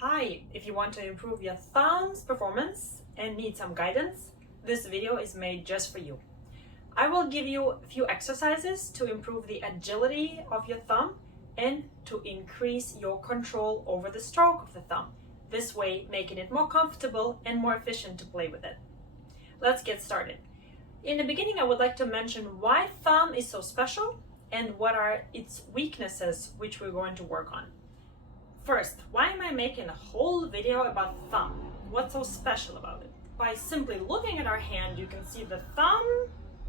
Hi, if you want to improve your thumb's performance and need some guidance, this video is made just for you. I will give you a few exercises to improve the agility of your thumb and to increase your control over the stroke of the thumb, this way making it more comfortable and more efficient to play with it. Let's get started. In the beginning, I would like to mention why thumb is so special and what are its weaknesses, which we're going to work on. First, why am I making a whole video about thumb? What's so special about it? By simply looking at our hand, you can see the thumb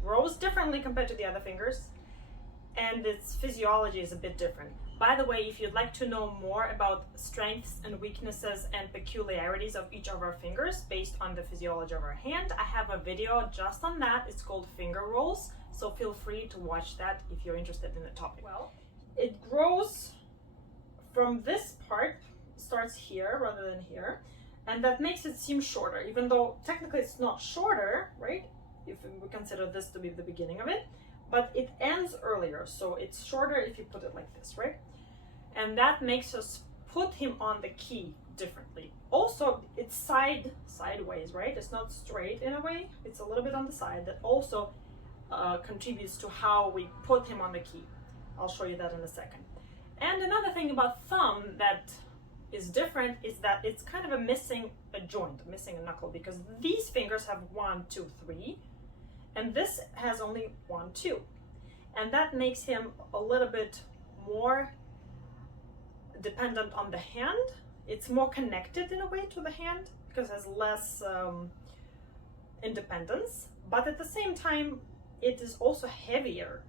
grows differently compared to the other fingers, and its physiology is a bit different. By the way, if you'd like to know more about strengths and weaknesses and peculiarities of each of our fingers based on the physiology of our hand, I have a video just on that. It's called Finger Rolls, so feel free to watch that if you're interested in the topic. Well, it grows from this part, starts here rather than here, and that makes it seem shorter, even though technically it's not shorter, right? If we consider this to be the beginning of it, but it ends earlier, so it's shorter if you put it like this, right? And that makes us put him on the key differently. Also, it's sideways, right? It's not straight in a way, it's a little bit on the side. That also contributes to how we put him on the key. I'll show you that in a second. And another thing about thumb that is different is that it's kind of missing a joint, missing a knuckle, because these fingers have 1, 2, 3, and this has only 1, 2. And that makes him a little bit more dependent on the hand. It's more connected in a way to the hand because it has less independence, but at the same time, it is also heavier.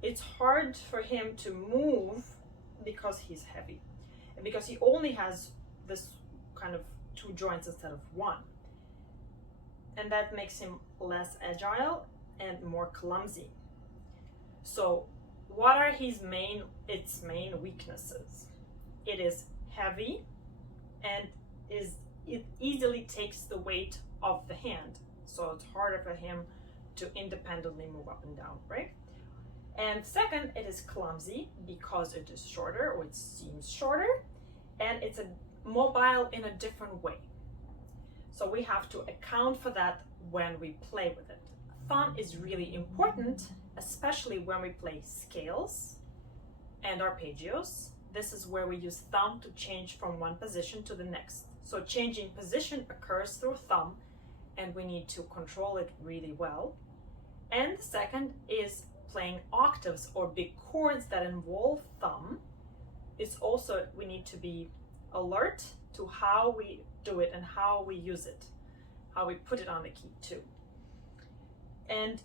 It's hard for him to move because he's heavy and because he only has this kind of 2 joints instead of 1, and that makes him less agile and more clumsy. So what are its main weaknesses? It is heavy and it easily takes the weight of the hand, so it's harder for him to independently move up and down, right? And second, it is clumsy because it is shorter, or it seems shorter, and it's mobile in a different way. So we have to account for that when we play with it. Thumb is really important, especially when we play scales and arpeggios. This is where we use thumb to change from one position to the next. So changing position occurs through thumb, and we need to control it really well. And the second is playing octaves or big chords that involve thumb. It's also, we need to be alert to how we do it and how we use it, how we put it on the key too. And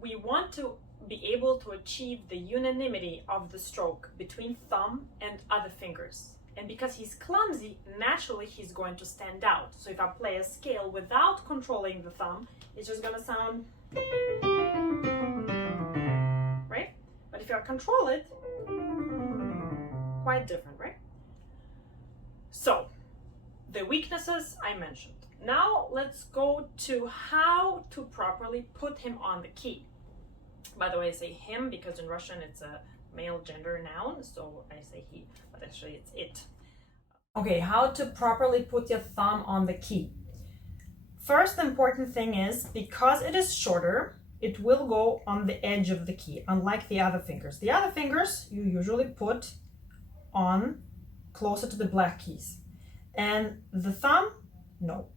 we want to be able to achieve the unanimity of the stroke between thumb and other fingers. And because he's clumsy, naturally he's going to stand out. So if I play a scale without controlling the thumb, it's just gonna sound, right? But if I control it, quite different, right? So the weaknesses I mentioned. Now let's go to how to properly put him on the key. By the way, I say him because in Russian it's a male gender noun, so I say he, but actually it's it. Okay, how to properly put your thumb on the key. First important thing is, because it is shorter, it will go on the edge of the key, unlike the other fingers. The other fingers you usually put on closer to the black keys, and the thumb, no.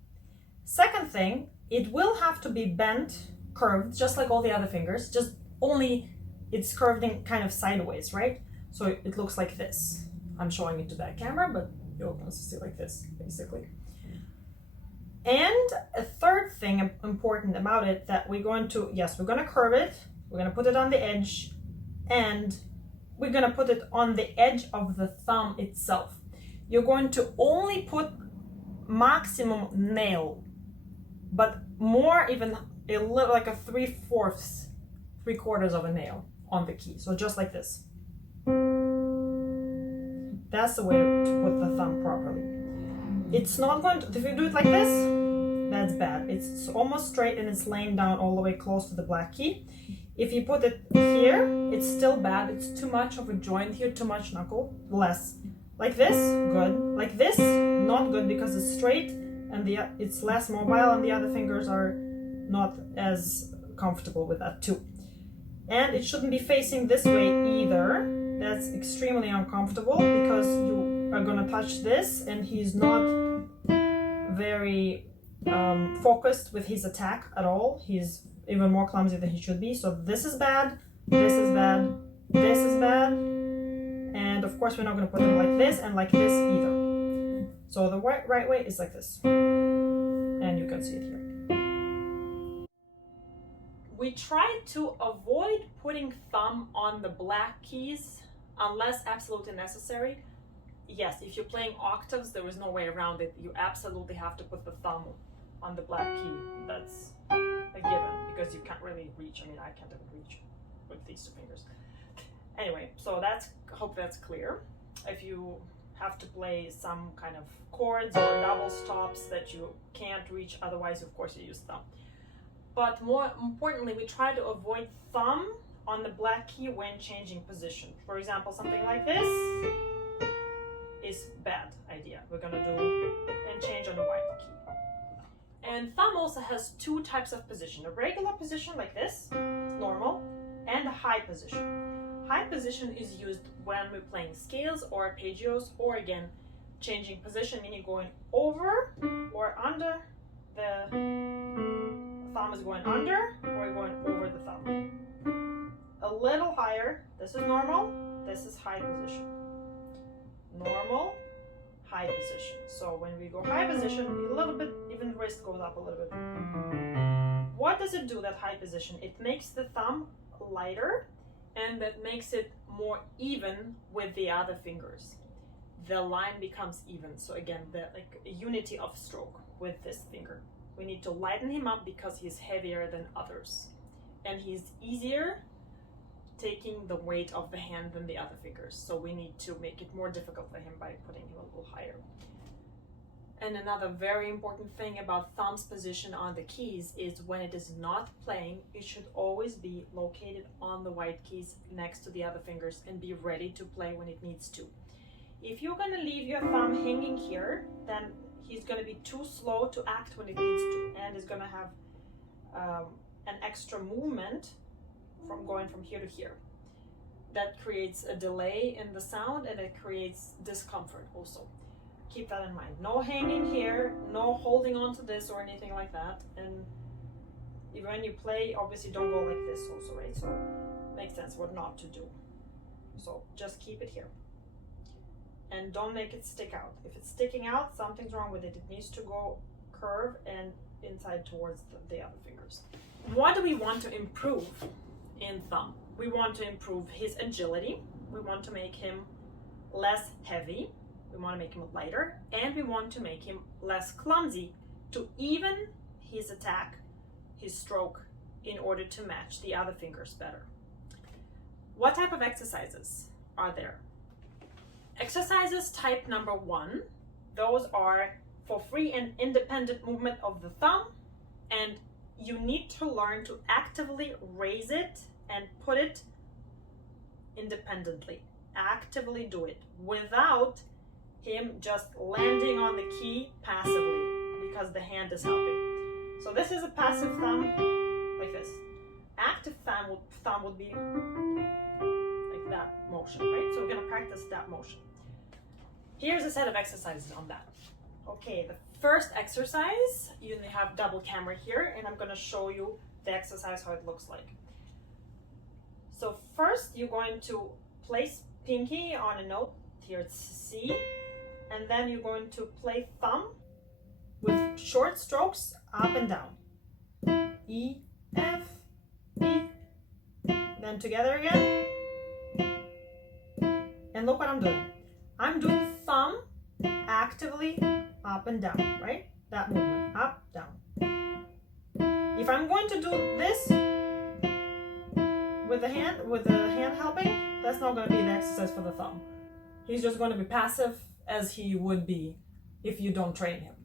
Second thing, it will have to be bent, curved, just like all the other fingers, just only it's curved in kind of sideways, right? So it looks like this. I'm showing it to that camera, but you're going to see it like this, basically. And a third thing important about it that we're going to curve it, we're going to put it on the edge, and we're going to put it on the edge of the thumb itself. You're going to only put maximum nail, but more, even a little, like a 3/4 of a nail on the key. So just like this. That's the way to put the thumb properly. It's not going to, if you do it like this, that's bad. It's almost straight and it's laying down all the way close to the black key. If you put it here, it's still bad. It's too much of a joint here, too much knuckle, less. Like this, good. Like this, not good because it's straight and it's less mobile, and the other fingers are not as comfortable with that too. And it shouldn't be facing this way either. That's extremely uncomfortable because you are gonna touch this and he's not very focused with his attack at all. He's even more clumsy than he should be. So this is bad, this is bad, this is bad, and of course we're not going to put them like this and like this either. So the right way is like this, and you can see it here. We try to avoid putting thumb on the black keys unless absolutely necessary. Yes, if you're playing octaves, there is no way around it. You absolutely have to put the thumb on the black key. That's a given because you can't really reach. I mean, I can't even reach with these two fingers. Anyway, so hope that's clear. If you have to play some kind of chords or double stops that you can't reach otherwise, of course you use thumb. But more importantly, we try to avoid thumb on the black key when changing position. For example, something like this is bad idea. We're gonna do and change on the white key. And thumb also has two types of position: a regular position like this, normal, and a high position. High position is used when we're playing scales or arpeggios, or again, changing position, meaning going over or under. The thumb is going under or going over the thumb. A little higher, this is normal, this is high position. Normal, high position. So when we go high position, a little bit, even wrist goes up a little bit. What does it do, that high position? It makes the thumb lighter, and that makes it more even with the other fingers. The line becomes even. So again, like a unity of stroke with this finger. We need to lighten him up because he's heavier than others, and he's easier taking the weight of the hand than the other fingers. So we need to make it more difficult for him by putting him a little higher. And another very important thing about thumb's position on the keys is when it is not playing, it should always be located on the white keys next to the other fingers and be ready to play when it needs to. If you're going to leave your thumb hanging here, then he's going to be too slow to act when it needs to, and is going to have an extra movement from going from here to here. That creates a delay in the sound, and it creates discomfort also. Keep that in mind. No hanging here, no holding on to this or anything like that. And when you play, obviously don't go like this also, right? So it makes sense what not to do. So just keep it here. And don't make it stick out. If it's sticking out, something's wrong with it. It needs to go curve and inside towards the other fingers. What do we want to improve in thumb? We want to improve his agility. We want to make him less heavy. We want to make him lighter, and we want to make him less clumsy to even his attack, his stroke, in order to match the other fingers better. What type of exercises are there? Exercises type number 1, those are for free and independent movement of the thumb, and you need to learn to actively raise it and put it independently. Actively do it without him just landing on the key passively because the hand is helping. So this is a passive thumb, like this. Active thumb would be like that motion, right? So we're gonna practice that motion. Here's a set of exercises on that. Okay, the first exercise, you have double camera here, and I'm gonna show you the exercise, how it looks like. So first, you're going to place pinky on a note, here it's C, and then you're going to play thumb with short strokes up and down. E, F, E, then together again. And look what I'm doing. I'm doing thumb actively up and down, right? That movement, up, down. If I'm going to do this with the hand helping, that's not going to be the exercise for the thumb. He's just going to be passive as he would be if you don't train him.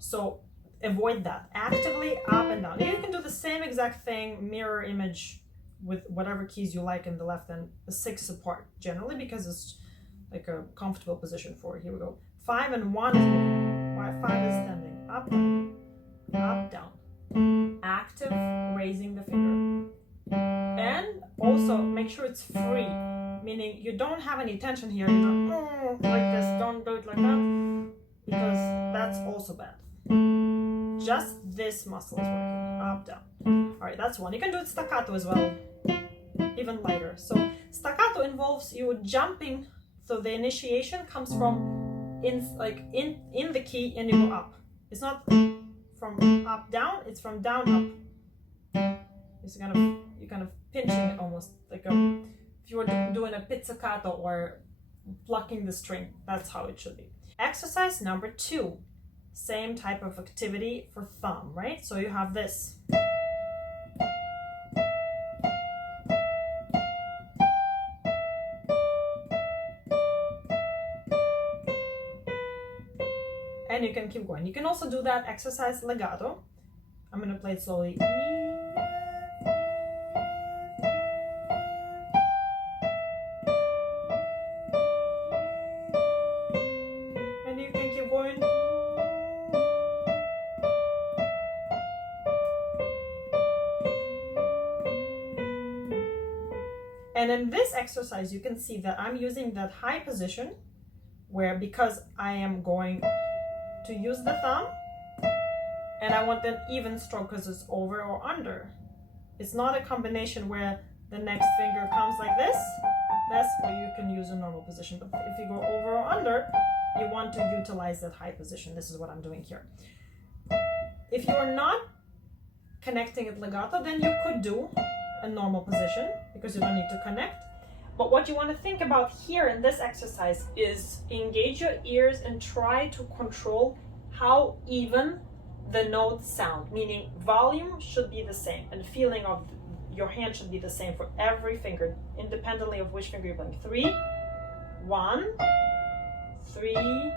So avoid that. Actively up and down. You can do the same exact thing, mirror image with whatever keys you like in the left and 6 apart generally, because it's like a comfortable position for it. Here we go. 5 and 1 is moving. 5 is standing. Up, down. Up, down. Active raising the finger. And also make sure it's free, meaning you don't have any tension here. You don't like this, don't do it like that, because that's also bad. Just this muscle is working. Up, down. All right, that's one. You can do it staccato as well, even lighter. So staccato involves you jumping, so the initiation comes from in the key and you go up. It's not from up down, it's from down up. It's you're kind of pinching it almost like if you were doing a pizzicato or plucking the string. That's how it should be. Exercise number 2, same type of activity for thumb, right? So you have this. And you can keep going. You can also do that exercise legato. I'm going to play it slowly. And you can keep going. And in this exercise, you can see that I'm using that high position where, because I am going to use the thumb and I want an even stroke because it's over or under. It's not a combination where the next finger comes like this. That's where you can use a normal position. But if you go over or under, you want to utilize that high position. This is what I'm doing here. If you're not connecting it legato, then you could do a normal position because you don't need to connect. But what you want to think about here in this exercise is engage your ears and try to control how even the notes sound, meaning volume should be the same and feeling of your hand should be the same for every finger, independently of which finger you're playing. 3, 1, 3,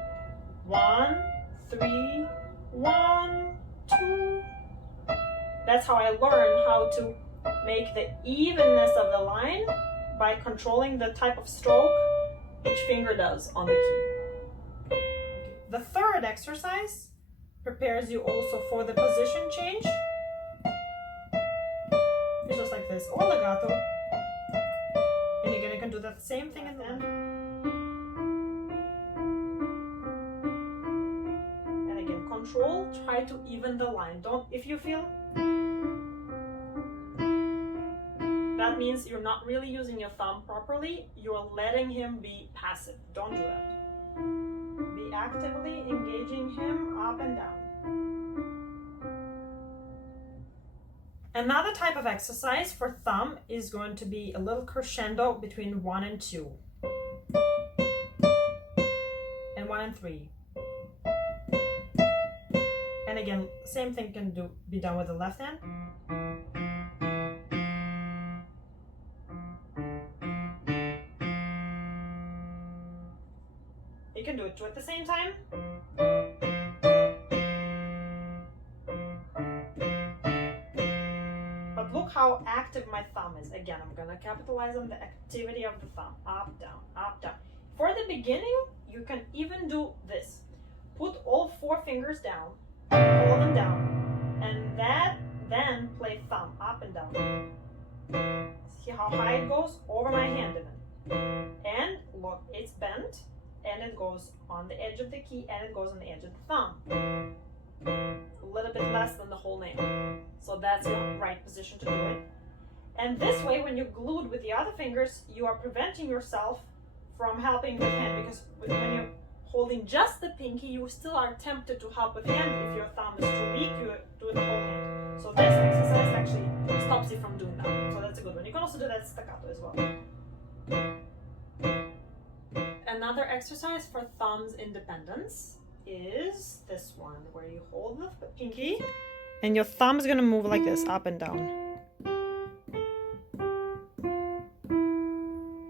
1, 3, 1, 2. That's how I learned how to make the evenness of the line by controlling the type of stroke each finger does on the key. The third exercise prepares you also for the position change. It's just like this, or legato. And again, you can do that same thing at the end. And again, control, try to even the line. Don't, if you feel that means you're not really using your thumb properly, you're letting him be passive. Don't do that. Be actively engaging him up and down. Another type of exercise for thumb is going to be a little crescendo between 1 and 2. And 1 and 3. And again, same thing can be done with the left hand. You can do it two at the same time. But look how active my thumb is. Again, I'm going to capitalize on the activity of the thumb. Up, down, up, down. For the beginning, you can even do this. Put all 4 fingers down, hold them down, and then play thumb up and down. See how high it goes? Over my hand even. And look, it's bent. And it goes on the edge of the key and it goes on the edge of the thumb. A little bit less than the whole nail. So that's your right position to do it. And this way, when you're glued with the other fingers, you are preventing yourself from helping with hand, because when you're holding just the pinky, you still are tempted to help with hand. If your thumb is too weak, you do the whole hand. So this exercise actually stops you from doing that. So that's a good one. You can also do that staccato as well. Another exercise for thumb's independence is this one, where you hold the pinky and your thumb is going to move like this, up and down.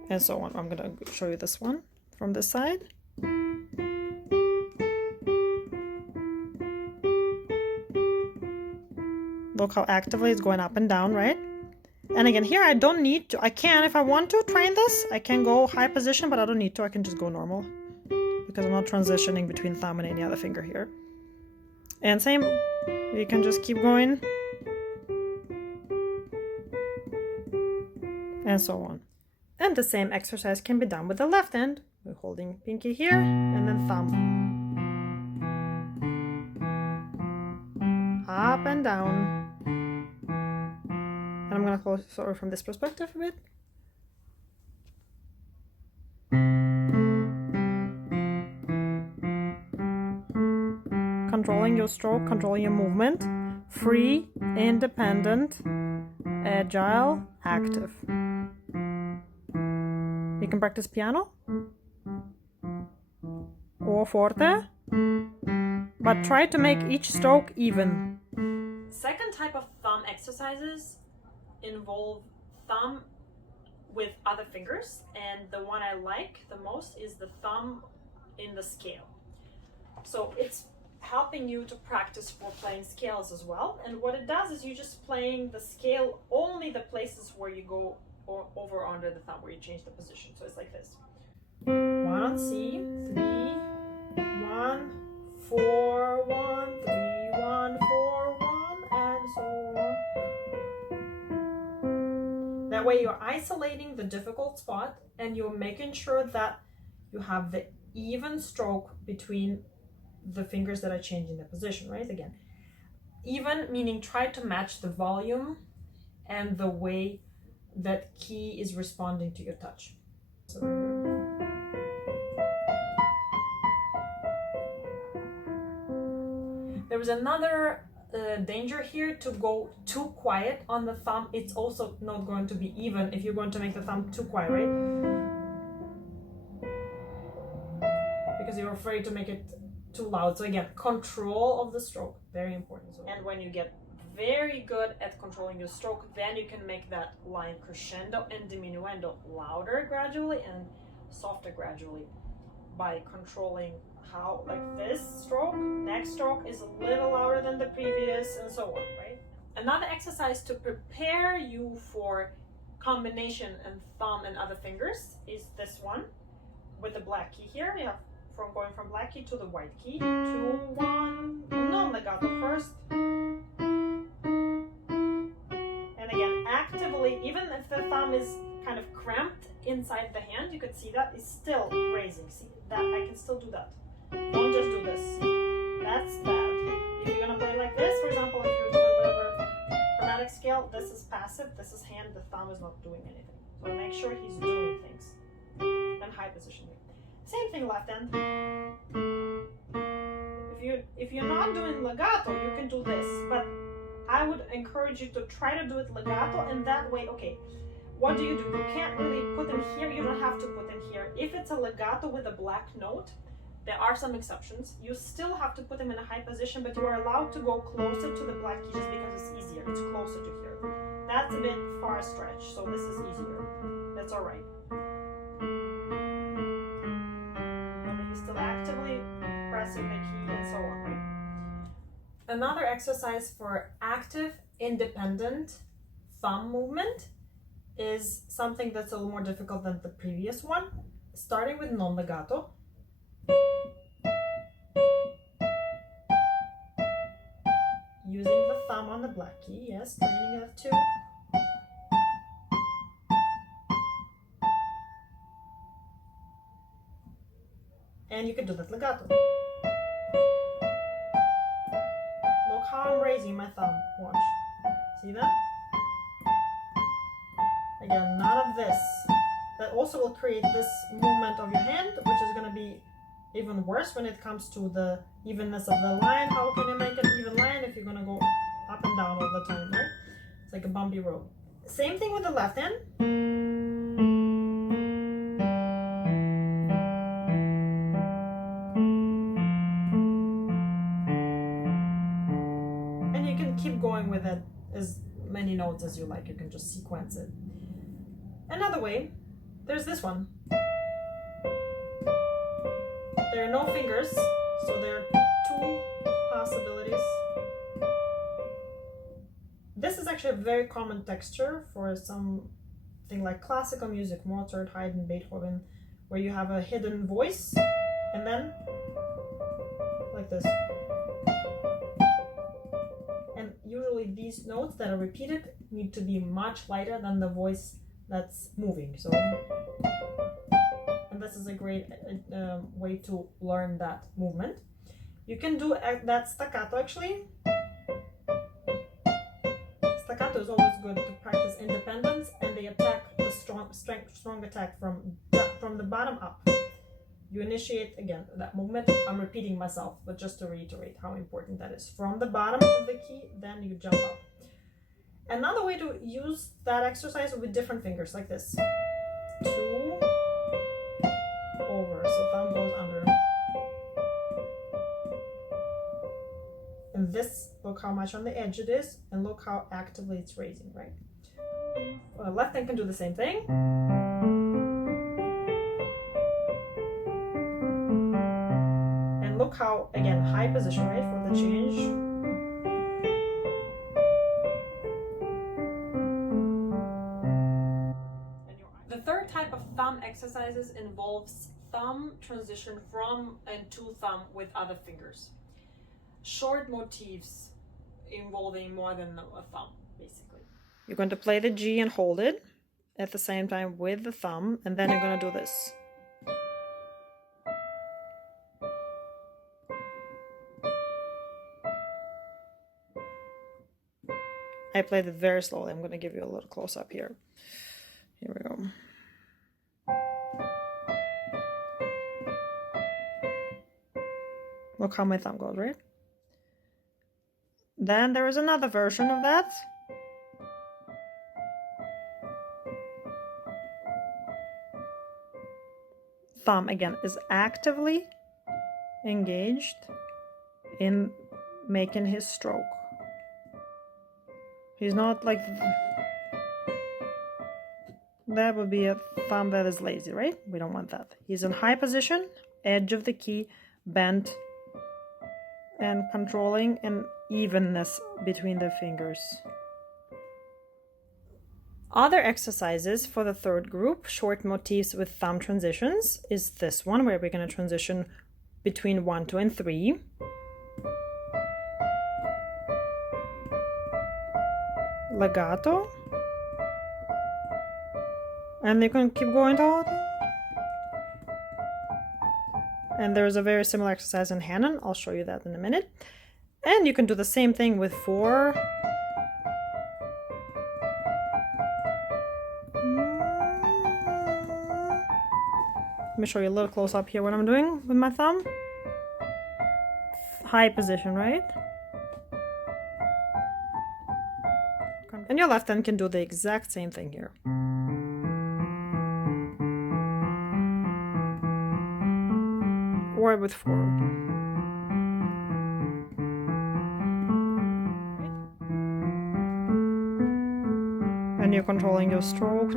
And so on. I'm going to show you this one from this side. Look how actively it's going up and down, right? And again, here I don't need to. I can, if I want to train this, I can go high position, but I don't need to. I can just go normal because I'm not transitioning between thumb and any other finger here. And same, you can just keep going. And so on. And the same exercise can be done with the left hand. We're holding pinky here and then thumb. Up and down. And I'm gonna close it from this perspective a bit. Controlling your stroke, controlling your movement. Free, independent, agile, active. You can practice piano or forte, but try to make each stroke even. Second type of thumb exercises involve thumb with other fingers, and the one I like the most is the thumb in the scale. So it's helping you to practice for playing scales as well, and what it does is you're just playing the scale only the places where you go or over under the thumb, where you change the position. So it's like this: 1 on C, 3, 1, 4, 1, 3, 1, 4, 1, and so on. That way you're isolating the difficult spot and you're making sure that you have the even stroke between the fingers that are changing the position, right? Again, even meaning try to match the volume and the way that key is responding to your touch. So there was another danger here to go too quiet on the thumb. It's also not going to be even if you're going to make the thumb too quiet, right? Because you're afraid to make it too loud. So again, control of the stroke, very important. And when you get very good at controlling your stroke, then you can make that line crescendo and diminuendo louder gradually and softer gradually by controlling how, like this stroke, next stroke is a little louder than the previous, and so on, right? Another exercise to prepare you for combination and thumb and other fingers is this one with the black key here. You have from going from black key to the white key, 2, 1, non-legato first. And again, actively, even if the thumb is kind of cramped inside the hand, you could see that it's still raising. See that I can still do that. Don't just do this. That's bad. If you're gonna play like this, for example, if you're doing whatever chromatic scale, this is passive, this is hand, the thumb is not doing anything. So make sure he's doing things. And high position here. Same thing left hand. If you're not doing legato, you can do this, but I would encourage you to try to do it legato, and that way, okay, what do? You can't really put them here, you don't have to put them here. If it's a legato with a black note, there are some exceptions. You still have to put them in a high position, but you are allowed to go closer to the black key just because it's easier. It's closer to here. That's a bit far stretch, so this is easier. That's all right. He's still actively pressing the key and so on, right? Another exercise for active, independent thumb movement is something that's a little more difficult than the previous one, starting with non-legato. Using the thumb on the black key, yes, turning it too. And you can do that legato. Look how I'm raising my thumb. Watch. See that? Again, none of this. That also will create this movement of your hand, which is going to be even worse when it comes to the evenness of the line. How can you make an even line if you're going to go up and down all the time, right? It's like a bumpy road. Same thing with the left hand. And you can keep going with it as many notes as you like. You can just sequence it. Another way, there's this one. There are no fingers, so there are two possibilities. This is actually a very common texture for something like classical music, Mozart, Haydn, Beethoven, where you have a hidden voice, and then like this. these notes that are repeated need to be much lighter than the voice that's moving. So, and this is a great way to learn that movement. You can do that staccato actually. Staccato is always good to practice independence, and they attack the strong attack from the bottom up. You initiate again that movement. I'm repeating myself, but just to reiterate how important that is. From the bottom of the key, then you jump up. Another way to use that exercise with different fingers, like this. 2 over, so thumb goes under. And this, look how much on the edge it is, and look how actively it's raising, right? Left hand can do the same thing. And look how, again, high position, right, for the change. The third type of thumb exercises involves thumb transition from and to thumb with other fingers. Short motifs involving more than a thumb, basically. You're going to play the G and hold it at the same time with the thumb, and then you're going to do this. I played it very slowly. I'm going to give you a little close up here. Here we go. Look how my thumb goes, right? Then there is another version of that. Thumb, again, is actively engaged in making his stroke. He's not like... That would be a thumb that is lazy, right? We don't want that. He's in high position, edge of the key, bent, and controlling an evenness between the fingers. Other exercises for the third group, short motifs with thumb transitions, is this one where we're going to transition between 1, 2, and 3. Legato. And you can keep going to. And there's a very similar exercise in Hanon. I'll show you that in a minute. And you can do the same thing with 4. Let me show you a little close up here what I'm doing with my thumb. High position, right? And your left hand can do the exact same thing here. Or with 4. And you're controlling your stroke.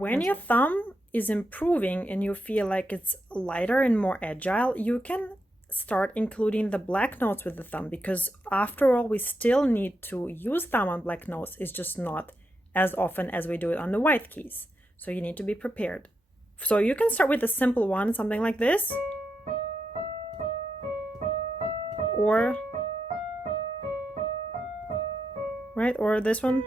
When your thumb is improving and you feel like it's lighter and more agile, you can start including the black notes with the thumb, because after all, we still need to use thumb on black notes. It's just not as often as we do it on the white keys. So you need to be prepared. So you can start with a simple one, something like this. Or, right, or this one.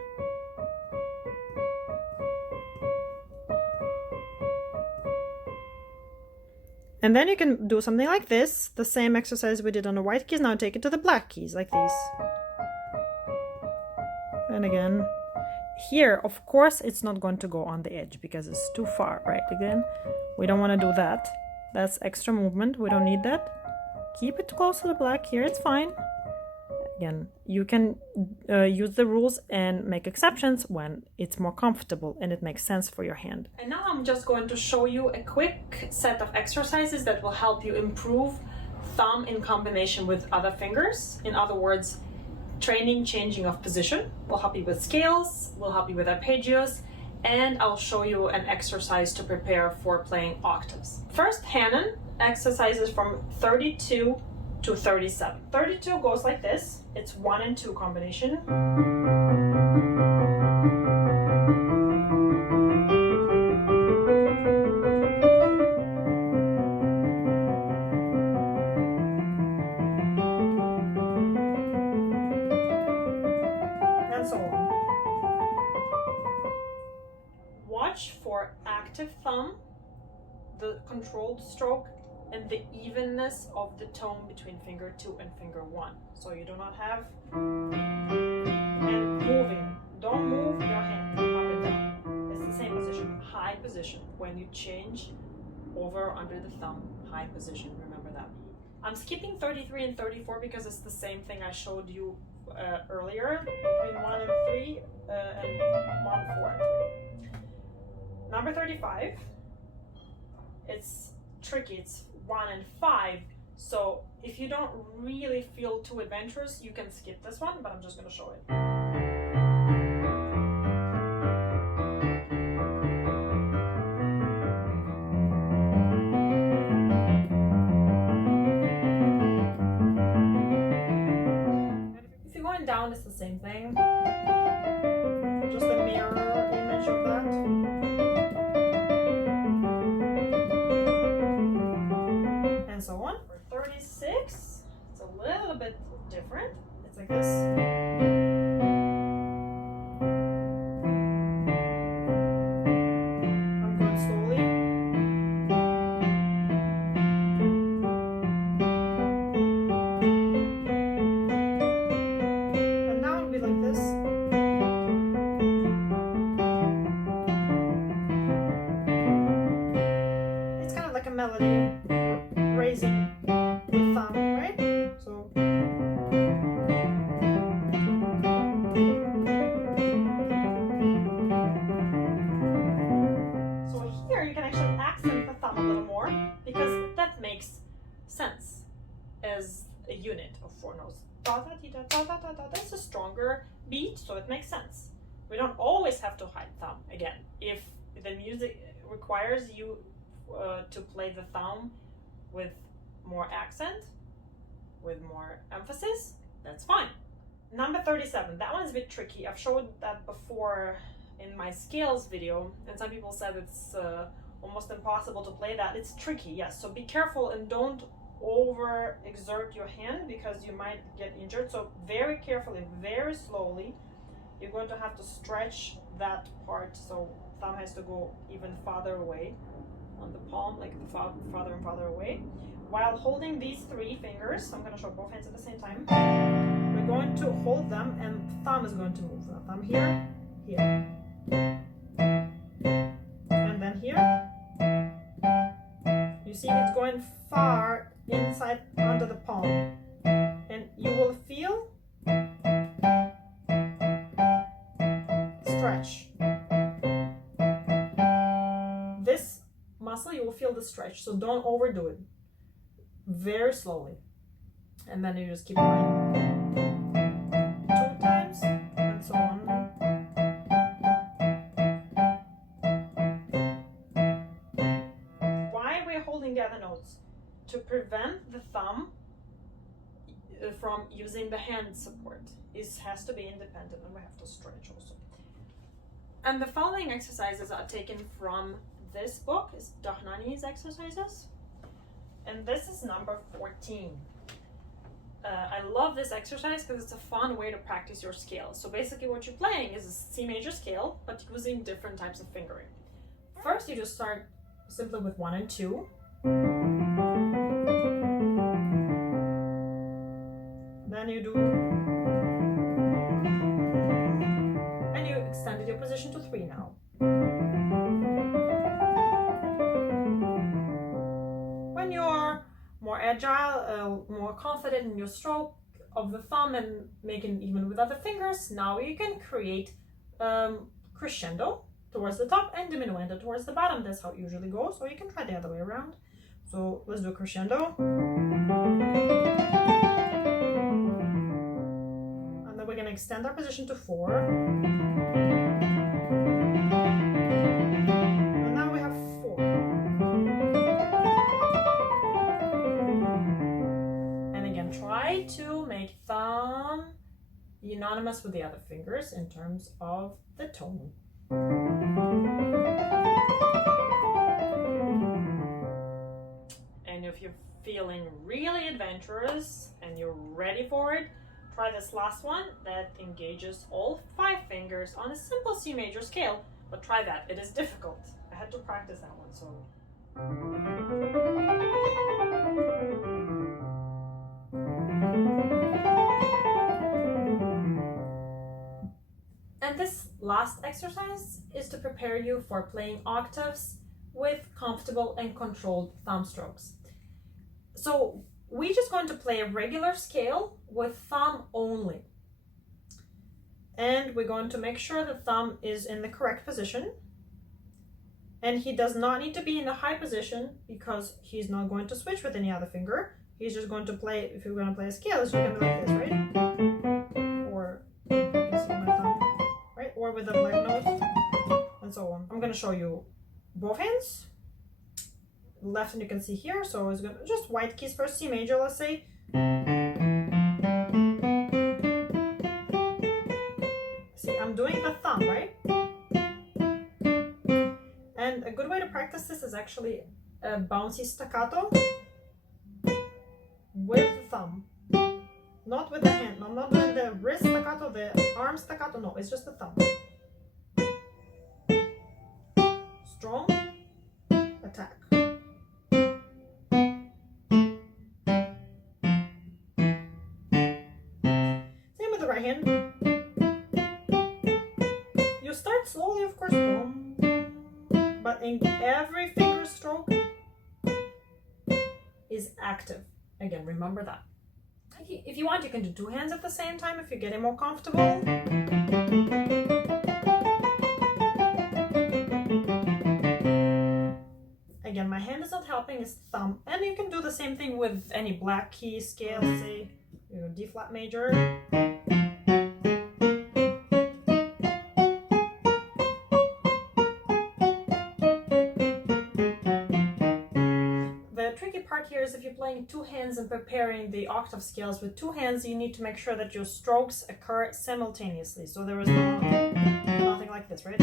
And then you can do something like this, the same exercise we did on the white keys. Now take it to the black keys, like these. And again, here, of course, it's not going to go on the edge because it's too far, right? Again, we don't want to do that. That's extra movement. We don't need that. Keep it close to the black. Here, it's fine. Again, you can use the rules and make exceptions when it's more comfortable and it makes sense for your hand. And now I'm just going to show you a quick set of exercises that will help you improve thumb in combination with other fingers. In other words, training changing of position will help you with scales, will help you with arpeggios, and I'll show you an exercise to prepare for playing octaves. First, Hanon exercises from 32 to 37. 32 goes like this. It's 1 and 2 combination. active thumb, the controlled stroke, and the evenness of the tone between finger 2 and finger 1. So you do not have, and moving, don't move your hand up and down. It's the same position, high position. When you change over under the thumb, high position, remember that. I'm skipping 33 and 34 because it's the same thing I showed you earlier, between 1 and 3 and 1, 4 and 3. Number 35, it's tricky, it's 1 and 5, so if you don't really feel too adventurous, you can skip this one, but I'm just going to show it. If you're going down, it's the same thing, just a mirror image of that. And so on. For 36, it's a little bit different. It's like this. I'm going slowly. And now it'll be like this. It's kind of like a melody. Raising the thumb, right? So here you can actually accent the thumb a little more because that makes sense as a unit of 4 notes. Da da di da da da da da. That's a stronger beat, so it makes sense. We don't always have to hide thumb again. If the music requires you to play the thumb with more accent, with more emphasis, that's fine. Number 37, that one's a bit tricky. I've showed that before in my scales video, and some people said it's almost impossible to play that. It's tricky, yes, so be careful and don't over exert your hand because you might get injured. So very carefully, very slowly, you're going to have to stretch that part, so thumb has to go even farther away on the palm, like the farther and farther away, while holding these 3 fingers. I'm going to show both hands at the same time. We're going to hold them and thumb is going to move. The thumb here, here, and then here. You see it's going far inside under the palm, and you will feel stretch. This muscle, you will feel the stretch, so don't overdo it. Very slowly, and then you just keep going 2 times and so on. Why we're holding the other notes? To prevent the thumb from using the hand support. It has to be independent, and we have to stretch also. And the following exercises are taken from this book, is Dohnanyi's exercises. And this is number 14. I love this exercise because it's a fun way to practice your scale. So basically what you're playing is a C major scale, but using different types of fingering. First, you just start simply with 1 and 2. Then you do, and you extended your position to 3 now. When you're more agile, more confident in your stroke of the thumb and making even with other fingers, now you can create crescendo towards the top and diminuendo towards the bottom. That's how it usually goes, or you can try the other way around. So let's do a crescendo. And then we're going to extend our position to 4. And now we have 4. And again, try to make thumb unanimous with the other fingers in terms of the tone. And if you're feeling really adventurous and you're ready for it, try this last one that engages all 5 fingers on a simple C major scale, but try that. It is difficult. I had to practice that one, so. And this last exercise is to prepare you for playing octaves with comfortable and controlled thumb strokes. So we're just going to play a regular scale with thumb only. And we're going to make sure the thumb is in the correct position. And he does not need to be in a high position because he's not going to switch with any other finger. He's just going to play, if you're going to play a scale, it's just going to be like this, right? Or, you can see my thumb, right? Or with a black nose, and so on. I'm going to show you both hands. Left hand you can see here, so it's going to just white keys first, C major, let's say. See, I'm doing the thumb, right? And a good way to practice this is actually a bouncy staccato with the thumb, not with the hand. I'm not doing the wrist staccato, the arm staccato, no, it's just the thumb. Strong, attack. Same with the right hand. You start slowly, of course, but in every finger stroke is active. Again, remember that. If you want, you can do two hands at the same time if you're getting more comfortable. Again, my hand is not helping, it's thumb. And you can do the same thing with any black key scale, say, D flat major. Here is if you're playing two hands and preparing the octave scales with two hands, you need to make sure that your strokes occur simultaneously. So there is nothing like this, right?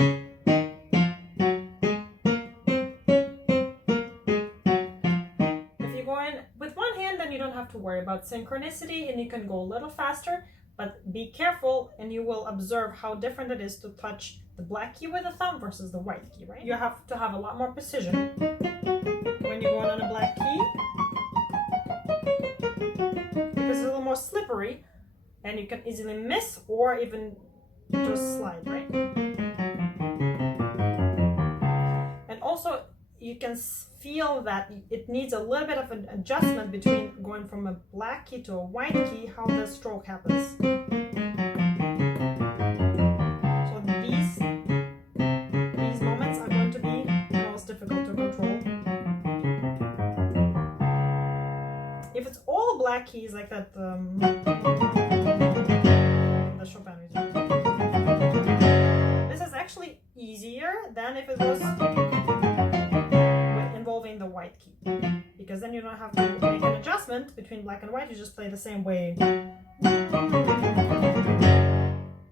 If you go in with one hand, then you don't have to worry about synchronicity and you can go a little faster, but be careful and you will observe how different it is to touch the black key with the thumb versus the white key, right? You have to have a lot more precision when you're going on a black key. Because it's a little more slippery and you can easily miss or even just slide, right? And also you can feel that it needs a little bit of an adjustment between going from a black key to a white key, how the stroke happens. So these moments are going to be the most difficult to control. If it's all black keys like that, the Chopin music, this is actually easier than if it was involving the white key, because then you don't have to make an adjustment between black and white, you just play the same way.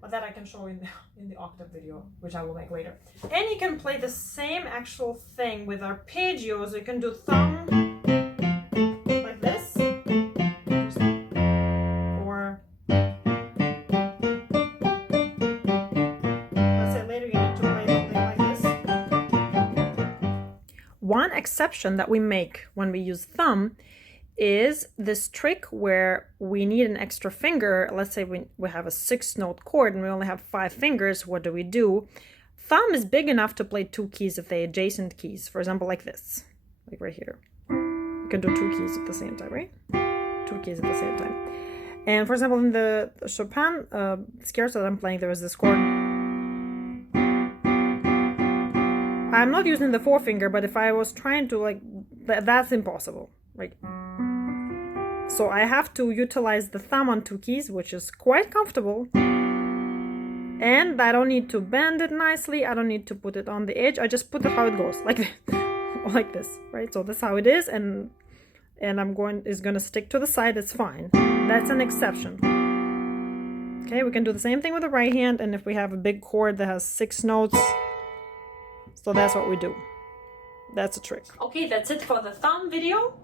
But that I can show in the octave video, which I will make later. And you can play the same actual thing with arpeggios. You can do thumb like this, or let's say later you need to play something like this. One exception that we make when we use thumb is this trick where we need an extra finger. Let's say we have a 6-note chord and we only have 5 fingers. What do? Thumb is big enough to play 2 keys if they're adjacent keys. For example, like this, like right here. You can do 2 keys at the same time, right? 2 keys at the same time. And for example, in the Chopin scherzo that I'm playing, there is this chord. I'm not using the 4-finger, but if I was trying to, like, that's impossible, right? So I have to utilize the thumb on 2 keys, which is quite comfortable. And I don't need to bend it nicely. I don't need to put it on the edge. I just put it how it goes, like this, like this, right? So that's how it is, and it's gonna stick to the side. It's fine. That's an exception. Okay, we can do the same thing with the right hand, and if we have a big chord that has 6 notes, so that's what we do. That's a trick. Okay, that's it for the thumb video.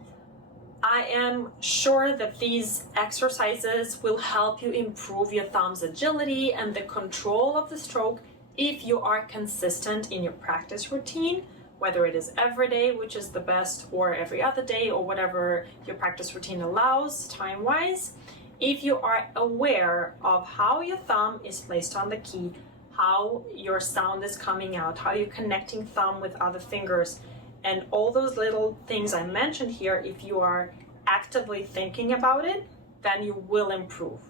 I am sure that these exercises will help you improve your thumb's agility and the control of the stroke If you are consistent in your practice routine, whether it is every day, which is the best, or every other day, or whatever your practice routine allows time-wise, if you are aware of how your thumb is placed on the key, how your sound is coming out, how you're connecting thumb with other fingers, and all those little things I mentioned here, if you are actively thinking about it, then you will improve.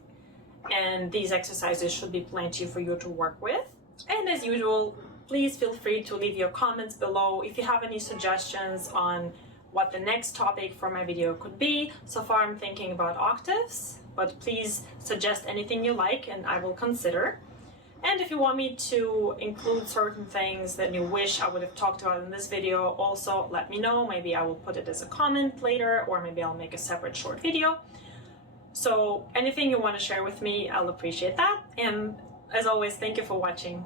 And these exercises should be plenty for you to work with. And as usual, please feel free to leave your comments below if you have any suggestions on what the next topic for my video could be. So far I'm thinking about octaves, but please suggest anything you like and I will consider. And if you want me to include certain things that you wish I would have talked about in this video, also let me know. Maybe I will put it as a comment later, or maybe I'll make a separate short video. So anything you want to share with me, I'll appreciate that. And as always, thank you for watching.